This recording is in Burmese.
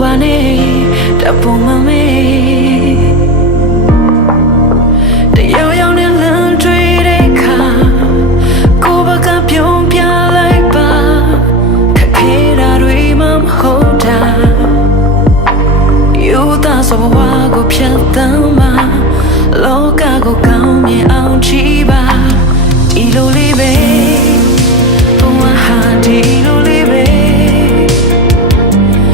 ပါနဲ့တပုံမမေတယောယောနဲ့လမ်းတွေ့တဲ့ခါကိုဘကပြုံးပြလိုက်ပါခက်ခဲတာတွေမှမဟုတ်တာယူသားစဘဝကိုဖြတ်သမ်းပါလောကကိုကောင်းမြင်အောင်ချီပါ